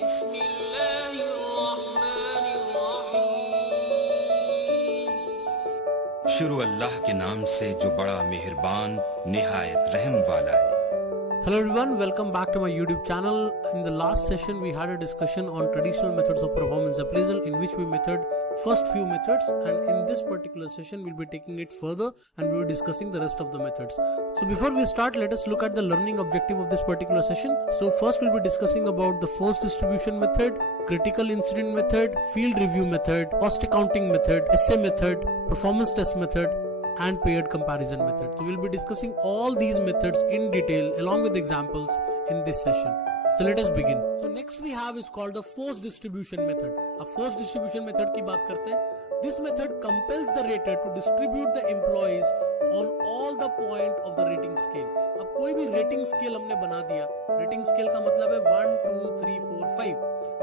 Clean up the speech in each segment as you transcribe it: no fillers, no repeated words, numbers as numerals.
शुरू अल्लाह के नाम से जो बड़ा मेहरबान निहायत रहम वाला है। Hello everyone, welcome back to my YouTube channel. In the last session we had a discussion on traditional methods of performance appraisal in which we measured first few methods, and in this particular session we'll be taking it further and we'll be discussing the rest of the methods. So before we start, let us look at the learning objective of this particular session. So first we'll be discussing about the force distribution method, critical incident method, field review method, cost accounting method, essay method, performance test method and paired comparison method. So we'll be discussing all these methods in detail along with examples in this session. So let us begin. So next we have is called the force distribution method. अब force distribution method की बात करते हैं. This method compels the rater to distribute the employees on all the point of the rating scale. अब कोई भी rating scale हमने बना दिया. Rating scale का मतलब है 1, 2, 3, 4, 5.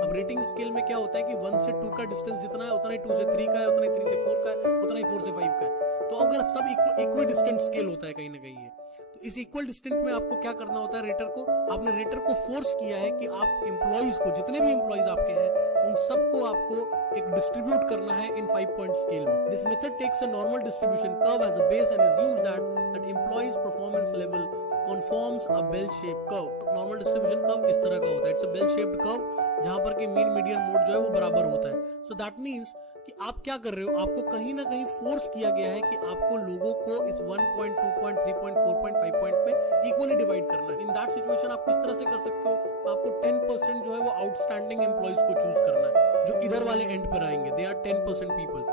अब रेटिंग स्केल में क्या होता है कि 1 से 2 का डिस्टेंस जितना है उतना ही 2 से 3 का है, उतना ही 3 से 4 का है, उतना ही 4 से 5 का है. तो अगर सब इक्वल डिस्टेंट स्केल होता है कहीं ना कहीं है, तो इस इक्वल डिस्टेंट में आपको क्या करना होता है, रेटर को आपने रेटर को फोर्स किया है कि आप एम्प्लॉइज को, जितने भी एम्प्लॉइज आपके हैं उन सबको आपको एक डिस्ट्रीब्यूट करना है इन 5 पॉइंट स्केल में. This method takes a normal distribution curve as a base and assumes that employees performance level conforms a bell shaped curve. Normal distribution curve इस तरह का होता है. It's a bell shaped curve जहां पर कि mean median mode जो है वो बराबर होता है. सो दैट मींस कि आप क्या कर रहे हो, आपको कहीं ना कहीं फोर्स किया गया है कि आपको लोगों को इस 1 point, 2 point, 3 point, 4 point, 5 point पे इक्वली डिवाइड करना है. इन दैट सिचुएशन आप किस तरह से कर सकते हो, तो आपको 10% जो है वो आउटस्टैंडिंग एम्प्लॉइज को चूज करना है जो इधर वाले एंड पर आएंगे. They are 10% people.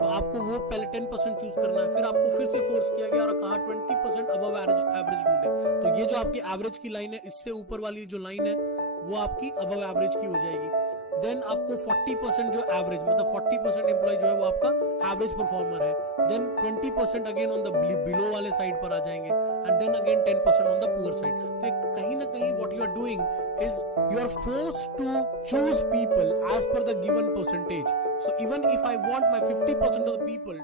तो आपको वो पहले 10% चूज करना है. फिर आपको फिर से फोर्स किया गया और कहा 20% अबव एवरेज ढूंढे. तो ये जो आपकी एवरेज की लाइन है, इससे ऊपर वाली जो लाइन है वो आपकी अबव एवरेज की हो जाएगी. देन आपको 40% जो एवरेज, मतलब 40% एम्प्लॉय जो है वो आपका एवरेज परफॉर्मर है. Then 20% again on the below वाले साइड पर आ जाएंगे and then again 10% on the poor side. तो एक कहीं ना कहीं what you are doing is you are forced to choose people as per the given percentage. So even if I want my 50% of the people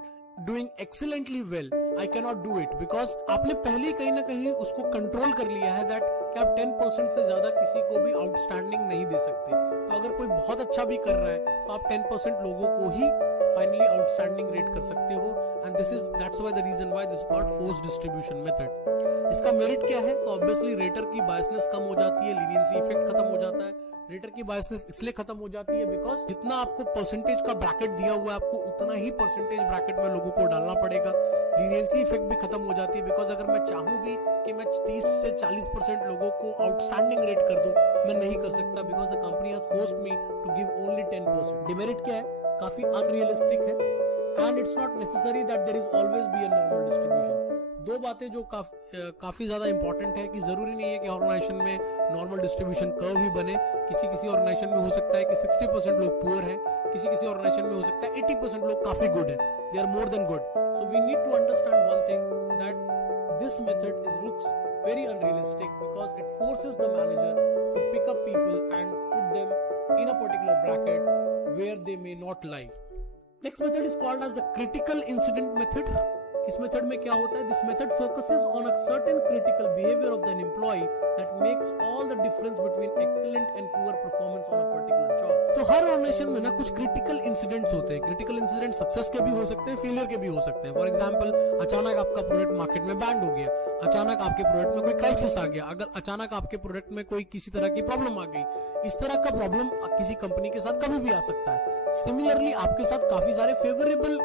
doing excellently well, I cannot do it because आपने पहले कहीं ना कहीं उसको control कर लिया है that कि आप 10% से ज्यादा किसी को भी आउटस्टैंडिंग नहीं दे सकते. तो अगर कोई बहुत अच्छा भी कर रहा है तो आप 10% लोगों को ही फाइनली आउटस्टैंडिंग रेट कर सकते हो. And that's why the reason why this called force distribution method. इसका मेरिट क्या है, तो ऑब्वियसली रेटर की बायसनेस कम हो जाती है, लीनियंसी इफेक्ट खत्म हो जाता है. रेटर की बायसनेस इसलिए खत्म हो जाती है बिकॉज जितना आपको परसेंटेज का ब्रैकेट दिया हुआ है आपको उतना ही परसेंटेज ब्रैकेट में लोगों को डालना पड़ेगा. लीनियंसी इफेक्ट भी खत्म हो जाती है बिकॉज अगर मैं चाहूं भी कि मैं 30 से 40% लोगों को आउटस्टैंडिंग रेट कर दूं, मैं नहीं कर सकता because the company has forced me to give only 10%. Demerit क्या है, काफी अनरियलिस्टिक है and it's not necessary that there is always be a normal distribution. दो बातें जो काफी ज्यादा इंपॉर्टेंट है कि जरूरी नहीं है कि ऑर्गेनाइजेशन में नॉर्मल डिस्ट्रीब्यूशन कर्व ही बने. किसी ऑर्गेनाइजेशन में हो सकता है कि 60% लोग पुअर हैं, किसी ऑर्गेनाइजेशन में हो सकता है 80% लोग काफी गुड हैं. They are more than good. So we need to understand one thing that this method looks very unrealistic because it forces the manager to pick up people and put them in a particular bracket where they may not lie. Next method is called as the critical incident method. इस method में क्या होता है, this method focuses on a certain critical behaviour of an employee that makes all the difference between excellent and poor performance on a particular job. तो हर organisation में ना कुछ क्रिटिकल इंसिडेंट्स होते हैं. क्रिटिकल इंसिडेंट सक्सेस के भी हो सकते हैं, फेलियर के भी हो सकते हैं. फॉर एग्जांपल, अचानक आपका प्रोडक्ट मार्केट में बैंड हो गया, अचानक आपके प्रोडक्ट में कोई क्राइसिस आ गया, अगर अचानक आपके प्रोडक्ट में कोई किसी तरह की प्रॉब्लम आ गई. इस तरह का प्रॉब्लम किसी कंपनी के साथ कभी भी आ सकता है. सिमिलरली आपके साथ काफी सारे फेवरेबल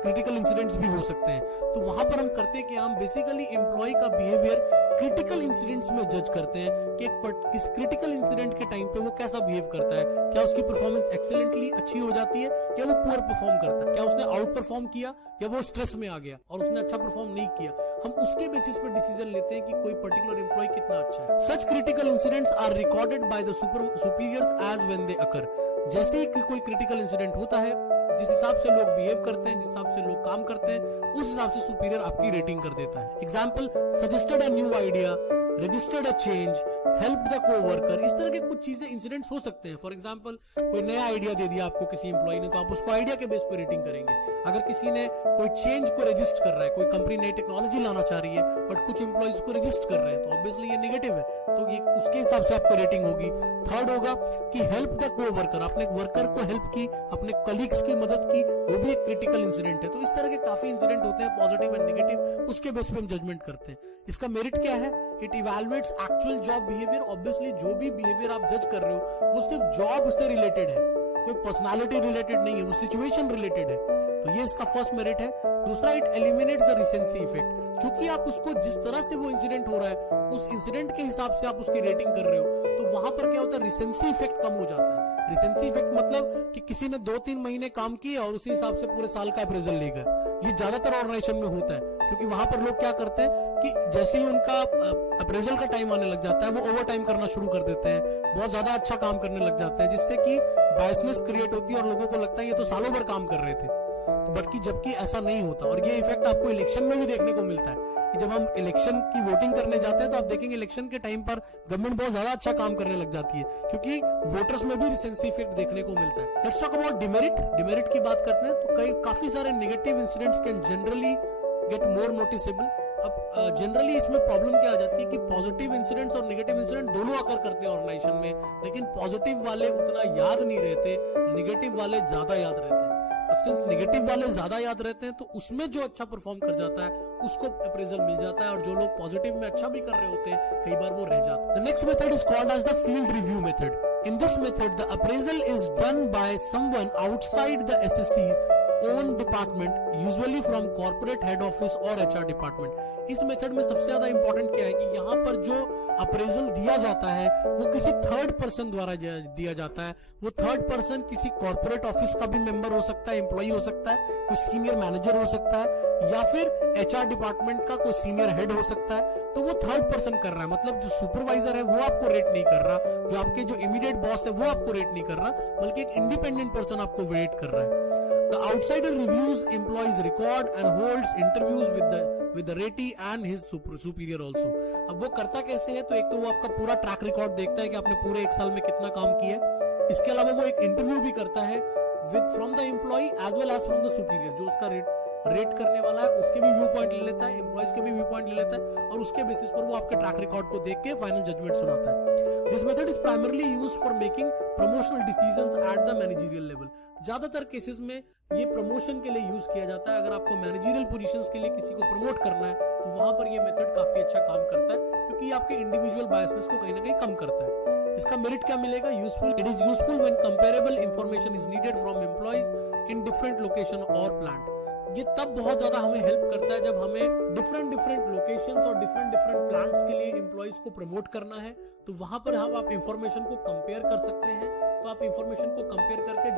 क्रिटिकल इंसिडेंट्स भी हो सकते हैं. तो वहां पर हम करते हैं कि हम बेसिकली एम्प्लॉय का बिहेवियर क्रिटिकल इंसिडेंट्स में जज करते हैं कि किस क्रिटिकल इंसिडेंट के टाइम पे वो कैसा बिहेव करता है. क्या उसकी परफॉर्मेंस एक्सीलेंटली अच्छी हो जाती है या वो पुअर परफॉर्म करता है, क्या उसने आउट परफॉर्म किया या वो स्ट्रेस में आ गया और उसने अच्छा परफॉर्म नहीं किया. हम उसके बेसिस पर डिसीजन लेते हैं कि कोई पर्टिकुलर एम्प्लॉय कितना अच्छा है. Such critical incidents are recorded by the superiors as when they occur. जैसे ही कोई क्रिटिकल इंसिडेंट होता है, जिस हिसाब से लोग बिहेव करते हैं, जिस हिसाब से लोग काम करते हैं, उस हिसाब से सुपीरियर आपकी रेटिंग कर देता है. Example, suggested a new idea registered a change, help the co-worker, इस तरह के कुछ चीजें इंसिडेंट्स हो सकते हैं। फॉर एग्जांपल कोई नया आइडिया दे दिया आपको किसी एम्प्लॉय ने, तो आप उसको आइडिया के बेस पे रेटिंग करेंगे। अगर किसी ने कोई चेंज को रजिस्ट कर रहा है, कोई कंपनी नई टेक्नोलॉजी लाना चाह रही है बट कुछ एम्प्लॉयज को रजिस्ट कर रहे हैं, तो ऑब्वियसली ये नेगेटिव है, तो ये उसके हिसाब से आपको रेटिंग होगी। थर्ड होगा कि हेल्प द कोवर्कर, आपने एक वर्कर को हेल्प की, अपने कलीग्स की मदद की, वो भी एक क्रिटिकल इंसिडेंट है। तो इस तरह के काफी इंसिडेंट होते हैं पॉजिटिव एंड नेगेटिव, उसके बेस पे हम जजमेंट करते हैं। इसका मेरिट क्या है? It evaluates actual job behaviour. Obviously जो भी बिहेवियर आप जज कर रहे हो वो सिर्फ जॉब से रिलेटेड है, कोई पर्सनालिटी रिलेटेड नहीं है, वो सिचुएशन रिलेटेड है, तो ये इसका फर्स्ट मेरिट है। दूसरा, it eliminates the recency effect. चूंकि आप उसको जिस तरह से वो इंसिडेंट हो रहा है उस इंसिडेंट के हिसाब से आप उसकी रेटिंग कर रहे हो, तो वहां पर क्या होता है, रिसेंसी इफेक्ट कम हो जाता है। रिसेंसी इफेक्ट मतलब कि किसी ने 2-3 महीने काम किए और उसी हिसाब से पूरे साल का अप्रेजल ले गए। ये ज्यादातर ऑर्गेनाइजेशन में होता है, क्योंकि वहां पर लोग क्या करते हैं कि जैसे ही उनका अप्रेजल का टाइम आने लग जाता है वो ओवर टाइम करना शुरू कर देते हैं, बहुत ज्यादा अच्छा काम करने लग जाते हैं, जिससे कि बायसनेस क्रिएट होती है और लोगों को लगता है ये तो सालों भर काम कर रहे थे, तो बल्कि जबकि ऐसा नहीं होता। और ये इफेक्ट आपको इलेक्शन में भी देखने को मिलता है कि जब हम इलेक्शन की वोटिंग करने जाते हैं तो आप देखेंगे इलेक्शन के टाइम पर गवर्नमेंट बहुत ज्यादा अच्छा काम करने लग जाती है, क्योंकि वोटर्स में भी रिसेंसी इफेक्ट देखने को मिलता है। Let's talk about demerit. Demerit की बात करते हैं तो काफी सारे negative incidents can generally get more noticeable. अब जनरली इसमें प्रॉब्लम क्या आ जाती है कि पॉजिटिव इंसिडेंट्स और नेगेटिव इंसिडेंट दोनों आकर करते हैं ऑर्गेनाइजेशन में, लेकिन पॉजिटिव वाले उतना याद नहीं रहते, नेगेटिव वाले ज्यादा याद रहते हैं। और सिंस नेगेटिव वाले ज्यादा याद रहते हैं तो उसमें जो अच्छा परफॉर्म कर जाता है उसको अप्रेजल मिल जाता है, और जो लोग पॉजिटिव में अच्छा भी कर रहे होते हैं कई बार वो रह जाते हैं। The next method is called as the field review method. In this method the appraisal is done by someone outside the SSC own department, usually from corporate head office और एचआर डिपार्टमेंट। इस method में सबसे ज्यादा important क्या है कि यहाँ पर जो अप्रेजल दिया जाता है वो किसी थर्ड पर्सन द्वारा दिया जाता है। वो थर्ड पर्सन किसी कॉर्पोरेट ऑफिस का भी मेंबर हो सकता है, एम्प्लॉई हो सकता है, कोई सीनियर मैनेजर हो सकता है, या फिर एचआर डिपार्टमेंट का कोई सीनियर हेड हो सकता है। तो वो थर्ड पर्सन कर रहा है, मतलब जो सुपरवाइजर है वो आपको रेट नहीं कर रहा, जो आपके जो इमीडिएट बॉस है वो आपको रेट नहीं कर रहा, बल्कि एक इंडिपेंडेंट पर्सन आपको रेट कर रहा है। The outsider reviews employees record and holds interviews with the ratee and his superior also. अब वो करता कैसे है, तो एक तो वो आपका पूरा ट्रैक रिकॉर्ड देखता है कि आपने पूरे एक साल में कितना काम किया है। इसके अलावा वो एक इंटरव्यू भी करता है with from the employee as well as from the superior, जो उसका रेट करने वाला है उसके भी व्यू पॉइंट ले लेता है, एम्प्लॉइज के भी व्यू पॉइंट ले लेता है, और उसके बेसिस पर वो आपके ट्रैक रिकॉर्ड को देख के फाइनल जजमेंट सुनाता है। This method is primarily used for making promotional decisions at the managerial level. ज्यादातर केसेस में ये प्रमोशन के लिए यूज किया जाता है। अगर आपको मैनेजरियल पोजीशंस के लिए किसी को प्रमोट करना है तो वहां पर ये मेथड काफी अच्छा काम करता है, क्योंकि आपके इंडिविजुअल बायसनेस को कहीं ना कहीं कम करता है। इसका मेरिट क्या मिलेगा? Useful. It is useful when comparable information is needed from employees in different location और प्लांट। ये तब बहुत ज्यादा हमें हेल्प करता है जब हमें डिफरेंट लोकेशंस और डिफरेंट प्लांट्स के लिए एम्प्लॉइज को प्रमोट करना है, तो वहां पर हम आप इंफॉर्मेशन को कंपेयर कर सकते हैं। तो आप इंफॉर्मेशन को कंपेयर करके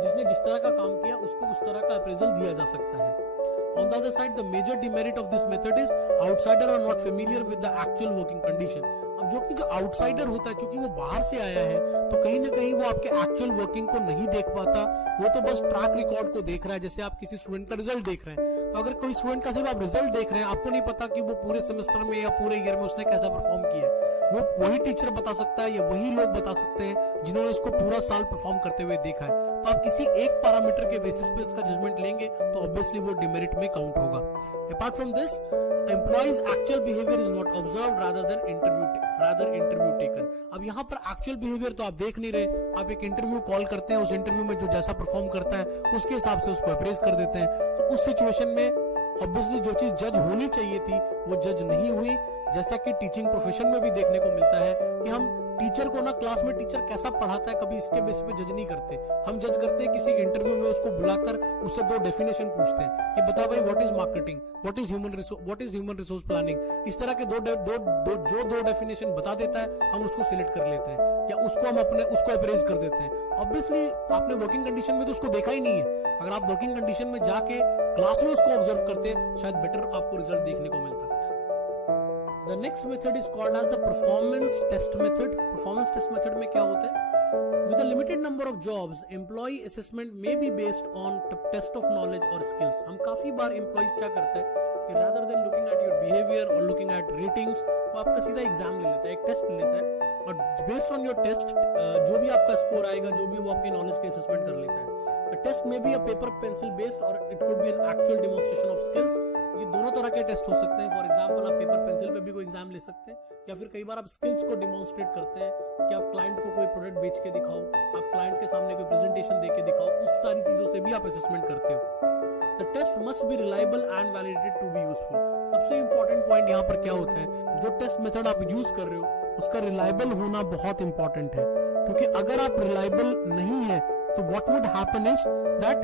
जिसने जिस तरह का काम किया उसको उस तरह का अप्रेजल दिया जा सकता है। On the other side, the major demerit of this method is outsider are not familiar with the actual working condition. अब जो आउटसाइडर होता है, चूंकि वो बाहर से आया है, तो कहीं ना कहीं वो आपके एक्चुअल वर्किंग को नहीं देख पाता, वो तो बस ट्रैक रिकॉर्ड को देख रहा है। जैसे आप किसी स्टूडेंट का रिजल्ट देख रहे हैं, तो अगर कोई स्टूडेंट का सिर्फ आप रिजल्ट देख रहे हैं, आपको नहीं पता कि वो पूरे सेमेस्टर में या पूरे ईयर में उसने कैसा परफॉर्म किया है, वो वही टीचर बता सकता है या वही लोग बता सकते हैं जिन्होंने उसको पूरा साल परफॉर्म करते हुए देखा है। तो आप किसी एक पैरामीटर के बेसिस पे इसका जजमेंट लेंगे तो ऑब्वियसली वो डिमेरिट में काउंट होगा। Apart from this, employees actual behaviour is not observed rather interview taken. अब यहाँ पर एक्चुअल बिहेवियर तो आप देख नहीं रहे, आप एक इंटरव्यू कॉल करते हैं, उस इंटरव्यू में जो जैसा परफॉर्म करता है उसके हिसाब से उसको अप्रेज कर देते हैं। तो उस सिचुएशन में ऑब्वियसली जो चीज जज होनी चाहिए थी वो जज नहीं हुई। जैसा कि टीचिंग प्रोफेशन में भी देखने को मिलता है कि हम टीचर को ना क्लास में टीचर कैसा पढ़ाता है कभी इसके बेस पे जज नहीं करते, हम जज करते हैं किसी इंटरव्यू में उसको बुलाकर उससे 2 डेफिनेशन पूछते हैं कि बता भाई what is marketing, what is human resource planning. इस तरह के दो डेफिनेशन बता देता है, हम उसको सिलेक्ट कर लेते हैं या उसको अप्रेज कर देते हैं। ऑब्वियसली आपने वर्किंग कंडीशन में तो उसको देखा ही नहीं है। अगर आप वर्किंग कंडीशन में जाके क्लास में उसको ऑब्जर्व करते शायद बेटर आपको रिजल्ट देखने को मिलता। The next method is called as the performance test method. Performance test method में क्या होता है? With a limited number of jobs, employee assessment may be based on test of knowledge or skills. हम काफी बार employees क्या करते हैं कि rather than looking at your behavior or looking at ratings, वो आपका सीधा एग्जाम ले लेता है, एक टेस्ट ले लेता है, और बेस्ड ऑन योर टेस्ट जो भी आपका स्कोर आएगा, जो भी वो आपके नॉलेज के असेसमेंट कर लेता है. The test may be a paper pencil based or it could be an actual demonstration of skills. ये दोनों तरह के टेस्ट हो सकते हैं. फॉर एग्जांपल आप पेपर पेंसिल पे भी कोई एग्जाम ले सकते हैं, या फिर कई बार आप स्किल्स को डिमॉन्स्ट्रेट करते हैं कि आप क्लाइंट को कोई प्रोडक्ट बेच के दिखाओ, आप क्लाइंट के सामने कोई प्रेजेंटेशन दे के दिखाओ, उस सारी चीजों से भी आप असेसमेंट करते हो. The test must be reliable and validated to be useful. सबसे इंपॉर्टेंट पॉइंट यहाँ पर क्या होता है, जो टेस्ट मेथड आप यूज कर रहे हो उसका रिलायबल होना बहुत इंपॉर्टेंट है, क्योंकि अगर आप रिलायबल नहीं है तो what would happen is that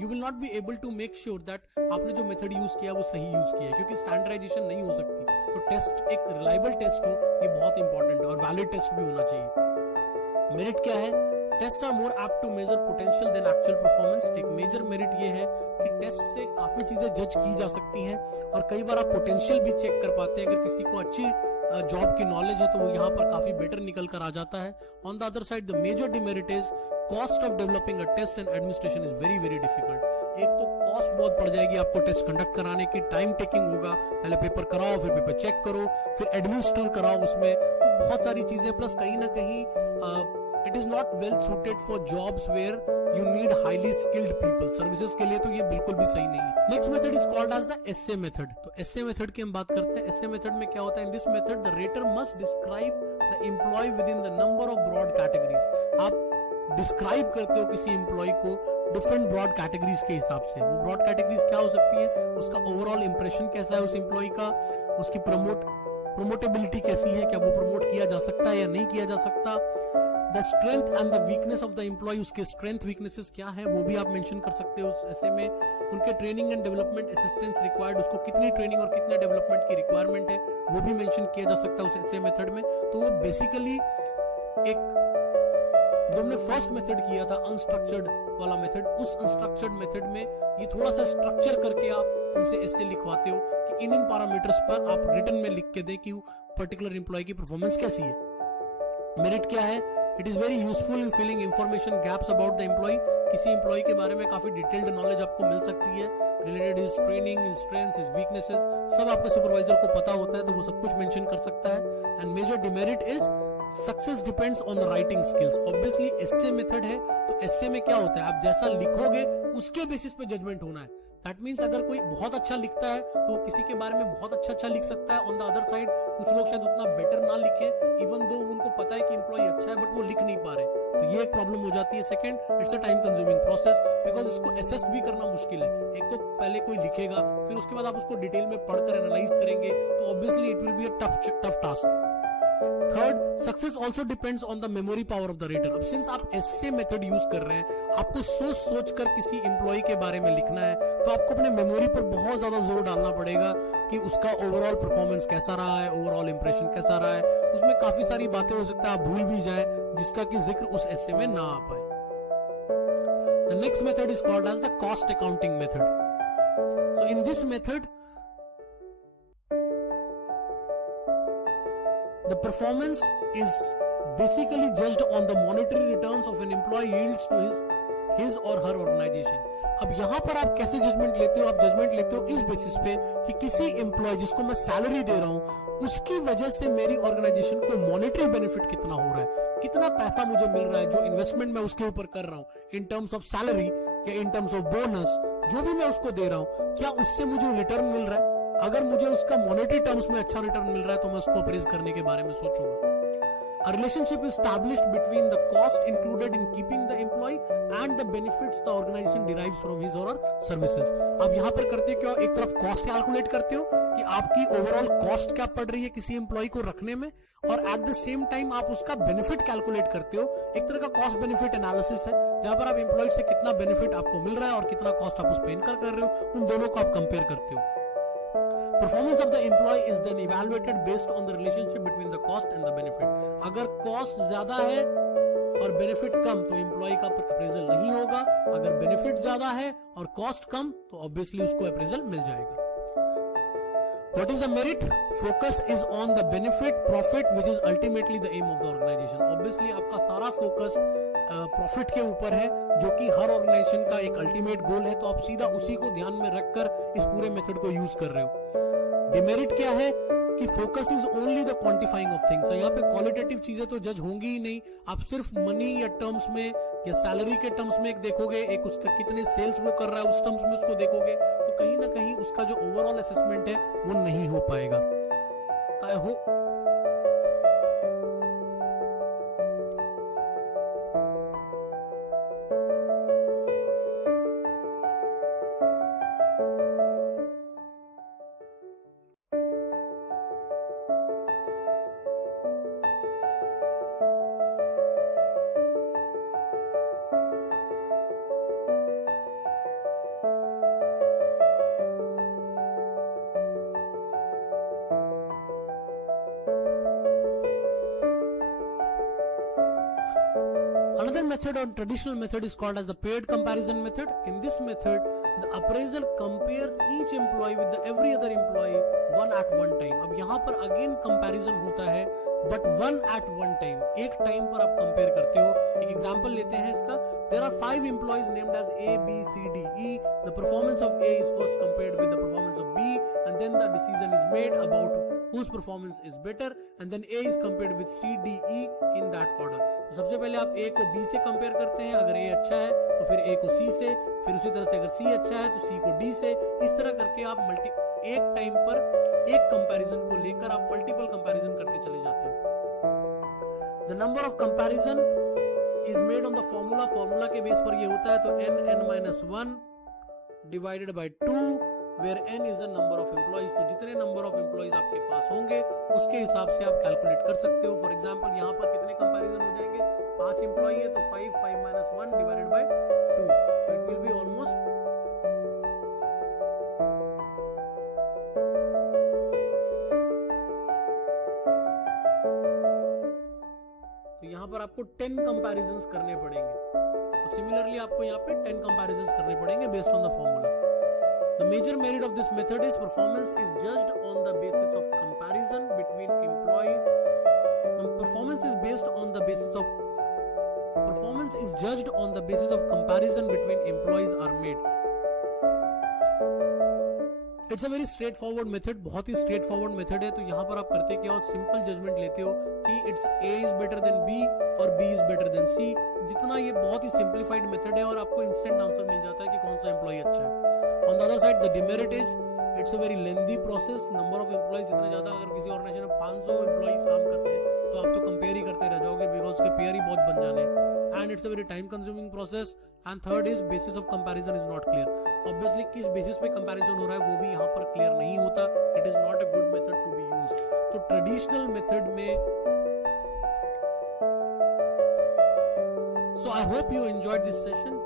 you will not be able to make sure that आपने जो मेथड यूज किया वो सही यूज किया है, क्योंकि स्टैंडर्डाइजेशन नहीं हो सकती. तो टेस्ट एक रिलायबल टेस्ट हो, ये बहुत इंपॉर्टेंट है, और वैलिड टेस्ट भी होना चाहिए. मेरिट क्या है? Test are more apt to measure potential than actual performance. एक मेजर मेरिट ये है कि टेस्ट से काफी चीजें जज की जा सकती हैं, और कई बार आप पोटेंशियल भी चेक कर पाते हैं. अगर किसी को अच्छी जॉब की नॉलेज है तो वो यहाँ पर काफी बेटर निकल कर आ जाता है. On the other side the major demerit is cost of developing a test and administration is very very difficult. एक तो कॉस्ट बहुत पड़ जाएगी आपको टेस्ट कंडक्ट कराने की, टाइम टेकिंग होगा, पहले पेपर कराओ, फिर पेपर चेक करो, फिर एडमिनिस्टर कराओ उसमें, तो बहुत सारी चीजें. प्लस कहीं ना कहीं it is not well suited for jobs where you need highly skilled people. Services के लिए तो ये बिल्कुल भी सही नहीं है. Next method is called as the SA method. तो एसए मेथड की हम बात करते हैं. एसए मेथड में क्या होता है? In this method the rater must describe the employee within the number of broad categories. आप डिस्क्राइब करते हो किसी एम्प्लॉय को डिफरेंट ब्रॉड कैटेगरीज के हिसाब से. वो ब्रॉड कैटेगरीज क्या हो सकती है? उसका ओवरऑल इंप्रेशन कैसा है उस एम्प्लॉय का, उसकी प्रमोटेबिलिटी कैसी है, क्या वो प्रमोट किया जा सकता है या नहीं किया जा सकता, the strength and the weakness of the employee, उसके स्ट्रेंथ वीकनेसेस क्या है वो भी आप मेंशन कर सकते हो उस ऐसे में. उनके training and development assistance required, उसको कितनी ट्रेनिंग और कितने डेवलपमेंट की रिक्वायरमेंट है वो भी मेंशन किया जा सकता है उस ऐसे मेथड में. तो वो बेसिकली एक जो हमने फर्स्ट मेथड किया था अनस्ट्रक्चर्ड वाला मेथड, उस अनस्ट्रक्चर्ड मेथड में ये थोड़ा सा स्ट्रक्चर करके आप उनसे ऐसे लिखवाते हो कि इन पैरामीटर्स पर आप रिटन में लिख के दे कि पर्टिकुलर एम्प्लॉय की परफॉर्मेंस कैसी है. मेरिट क्या है? It is very useful in filling information gaps about the employee. किसी एम्प्लॉय के बारे में काफी डिटेल्ड नॉलेज आपको मिल सकती है, related his training, his strengths, his weaknesses, सब आपके सुपरवाइजर को पता होता है, तो वो सब कुछ मेंशन कर सकता है. And major demerit is success depends on the writing skills. Obviously essay method है, तो एस्से में क्या होता है, आप जैसा लिखोगे उसके बेसिस पे जजमेंट होना है. दैट मीन्स अगर कोई बहुत अच्छा लिखता है तो वो किसी के बारे में बहुत अच्छा लिख सकता है. ऑन द अदर साइड कुछ लोग शायद उतना बेटर ना लिखे, इवन दो उनको पता है कि एम्प्लॉय अच्छा है बट वो लिख नहीं पा रहे, तो ये एक प्रॉब्लम हो जाती है. Second, it's a time consuming process, because इसको एसेस भी करना मुश्किल है. एक तो पहले कोई लिखेगा, फिर उसके बाद आप उसको डिटेल में पढ़कर एनालाइज करेंगे, तो obviously it will be a tough task. Third, success also depends on the memory power of the reader. अब सिंस आप एस्से मेथड यूज कर रहे हैं, आपको सोच कर किसी एम्प्लॉय के बारे में लिखना है, तो आपको अपने मेमोरी पर बहुत ज्यादा जोर डालना पड़ेगा कि उसका ओवरऑल परफॉर्मेंस कैसा रहा है, ओवरऑल इंप्रेशन कैसा रहा है. उसमें काफी सारी बातें हो सकता है आप भूल भी जाए, जिसका कि जिक्र उस एस्से में ना आ पाए. The next method is called as the cost accounting method. So in this method the performance is basically judged on the monetary returns of an employee yields to his or her organization. अब यहां पर आप कैसे judgement लेते हो? आप judgement लेते हो इस बेसिस पे कि किसी एम्प्लॉय जिसको मैं सैलरी दे रहा हूं, उसकी वजह से मेरी ऑर्गेनाइजेशन को मॉनेटरी बेनिफिट कितना हो रहा है, कितना पैसा मुझे मिल रहा है, जो इन्वेस्टमेंट मैं उसके ऊपर कर रहा हूं इन टर्म्स ऑफ सैलरी या इन टर्म्स ऑफ बोनस, जो भी मैं उसको दे रहा हूं, क्या उससे मुझे रिटर्न मिल रहा है. अगर मुझे उसका मॉनेटरी टर्म्स में अच्छा रिटर्न मिल रहा है तो मैं उसको अप्रेज करने के बारे में सोचूंगा. A relationship is established between the cost included in keeping the employee and the benefits the organization derives from his or her services. अब यहाँ पर करते क्या, एक तरफ कॉस्ट कैलकुलेट करते हो कि आपकी ओवरऑल कॉस्ट क्या पड़ रही है किसी एम्प्लॉय को रखने में, और एट द सेम टाइम आप उसका बेनिफिट कैलकुलेट करते हो. एक तरह का कॉस्ट बेनिफिट एनालिसिस है, जहां पर आप एम्प्लॉय से कितना बेनिफिट आपको मिल रहा है और कितना कॉस्ट आप उस पर इनकर कर रहे हो, उन दोनों को आप कंपेयर करते हो. Performance of the employee is then evaluated based on the relationship between the cost and the benefit. अगर कॉस्ट ज्यादा है और बेनिफिट कम तो एम्प्लॉय का अप्रेजल नहीं होगा, अगर बेनिफिट ज्यादा है और कॉस्ट कम तो ऑब्वियसली उसको अप्रेजल मिल जाएगा. What is the merit? Focus is on the benefit, profit, which is ultimately the aim of the organization. Obviously आपका सारा focus प्रॉफिट के ऊपर है, जो कि हर ऑर्गेनाइजेशन का एक अल्टीमेट गोल है, तो आप सीधा उसी को ध्यान में रखकर इस पूरे मेथड को यूज कर रहे हो। डिमेरिट क्या है कि focus is only the quantifying of things. यहाँ पे क्वालिटेटिव चीजें तो जज होंगी ही नहीं, आप सिर्फ मनी या टर्म्स में या सैलरी के टर्म्स में एक देखोगे, एक उसका कितने सेल्स वो कर रहा है उस टर्म्स में उसको देखोगे, तो कहीं ना कहीं उसका जो ओवरऑल असेसमेंट है वो नहीं हो पाएगा। I hope Another method or traditional method is called as the paired comparison method. In this method, the appraisal compares each employee with the every other employee one at one time. अब यहाँ पर again comparison होता है, but one at one time. एक time पर आप compare करते हो। एक example लेते हैं इसका। There are 5 employees named as A, B, C, D, E. The performance of A is first compared with the performance of B, and then the decision is made about whose performance is better, and then A is compared with C, D, E in that order. तो सबसे पहले आप A को B से compare करते हैं, अगर A अच्छा है तो फिर A को C से, फिर उसी तरह से अगर C अच्छा है तो C को D से, इस तरह करके आप एक टाइम पर एक कंपैरिजन को लेकर आप मल्टीपल कंपैरिजन करते चले जाते हो। The number of comparison is made on the formula के बेस पर ये होता है, तो n(n-1) divided by 2 where n is the number of employees। तो जितने नंबर ऑफ एम्प्लॉइज आपके पास होंगे उसके हिसाब से आप कैलकुलेट कर सकते हो। फॉर एग्जांपल यहाँ पर कितने कंपैरिजन हो जाएंगे, 5 एम्प्लॉई है तो 5 divided by 2, it will be almost तो यहाँ पर आपको 10 कंपैरिजंस करने पड़ेंगे। तो सिमिलरली आपको यहाँ पे 10 कंपैरिजंस करने पड़ेंगे based on the formula. The major merit of this method is performance is judged on the basis of comparison between employees. Performance is judged on the basis of comparison between employees are made. It's a very straightforward method, बहुत ही straightforward method है। तो यहाँ पर आप करते क्या हो, simple judgement लेते हो कि it's A is better than B और B is better than C। जितना ये बहुत ही simplified method है और आपको instant आंसर मिल जाता है कि कौन सा एम्प्लॉय अच्छा है। On the other side, the demerit is it's a very lengthy process. Number of employees जितना ज्यादा, अगर किसी ऑर्गेनाइजेशन में 500 employees काम करते हैं तो आप तो कंपेयर ही करते रह जाओगे, बिकॉज उसके पेयर ही बहुत बन जाने हैं, and it's a very time consuming process. And third is basis of comparison is not clear. Obviously किस basis पे comparison हो रहा है वो भी यहाँ पर clear नहीं होता. It is not a good method to be used. तो traditional method में so I hope you enjoyed this session.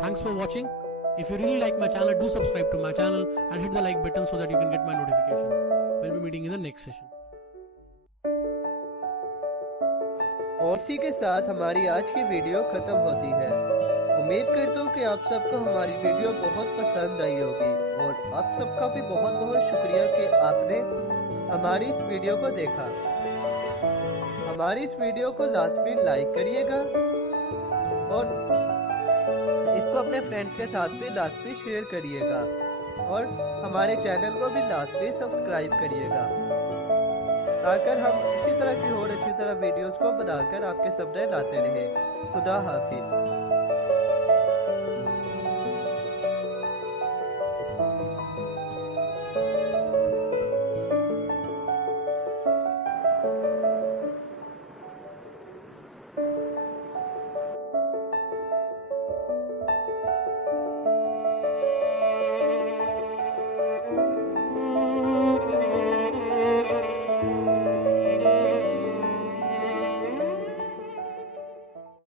Thanks for watching. If you really like my channel, do subscribe to my channel and hit the like button so that you can get my notification. We'll be meeting in the next session. और इसी के साथ हमारी आज की video खत्म होती है। उम्मीद करता हूँ कि आप सबको हमारी वीडियो बहुत पसंद आई होगी, और आप सबका भी बहुत बहुत शुक्रिया कि आपने हमारी इस वीडियो को देखा। हमारी इस वीडियो को लाजमी लाइक करिएगा और इसको अपने फ्रेंड्स के साथ भी लाजमी शेयर करिएगा, और हमारे चैनल को भी लाजमी सब्सक्राइब करिएगा, ताकि हम इसी तरह की और अच्छी तरह वीडियोस को बनाकर आपके सामने लाते रहें। खुदा हाफिज।